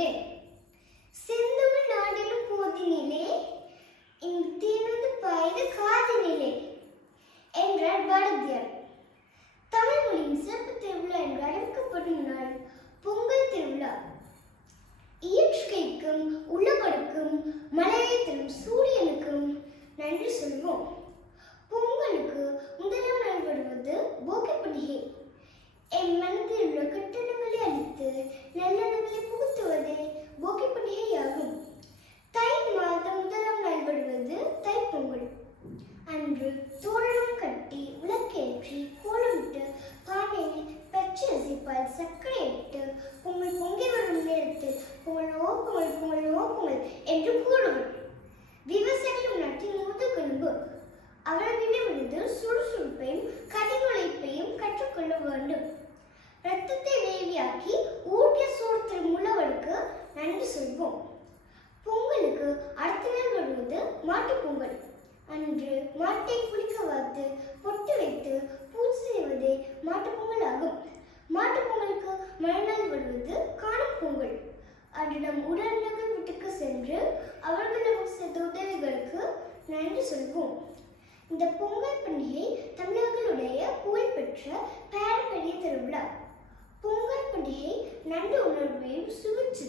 வருகிறது செந்தமிழ் நாடிலும் போதினிலே திணிந்து பாய்ந்து காதினிலே என்றார் பாரதியார். தமிழ் மொழியின் சிறப்பு திருவிழா என்று அழைக்கப்படும் நாள் பொங்கல் திருவிழா. இயற்கைக்கும் உள்ள தோரணம் கட்டி விளக்கேற்றி கோலமிட்டு பானையில் பச்சை பால் சர்க்கரை இட்டு பொங்கல் பொங்கி வரும் நேரத்தில் பொங்கல் ஓ பொங்கல் பொங்கல் ஓ பொங்கல் என்று கூறுவர். விவசாயிகள் நாட்டின் முதுகெலும்பு அவர்களிடமிருந்து சுறுசுறுப்பையும் கடின உழைப்பையும் கற்றுக்கொள்ள வேண்டும். ரத்தத்தை வேவியாக்கி ஊட்டிய சோறு தரும் நன்றி சொல்வோம். பொங்கலுக்கு அடுத்த நாள் வருவது மாட்டுப் பொங்கல். அன்று மாட்டை குளிக்க வைத்து பொட்டு வைத்து பூஜை செய்வதே மாட்டுப் பொங்கல் ஆகும் மாட்டுப் பொங்கலுக்கு மறுநாள் வருவது காணும் பொங்கல். அன்று நம் உடல்நகர் வீட்டுக்கு சென்று அவர்களுக்கு செய்த உதவிகளுக்கு நன்றி சொல்வோம். இந்த பொங்கல் பண்டிகை தமிழர்களுடைய புகழ்பெற்ற பாரம்பரிய திருவிழா. பொங்கல் பண்டிகை நன்றி உணர்வையும் சுவிச்சு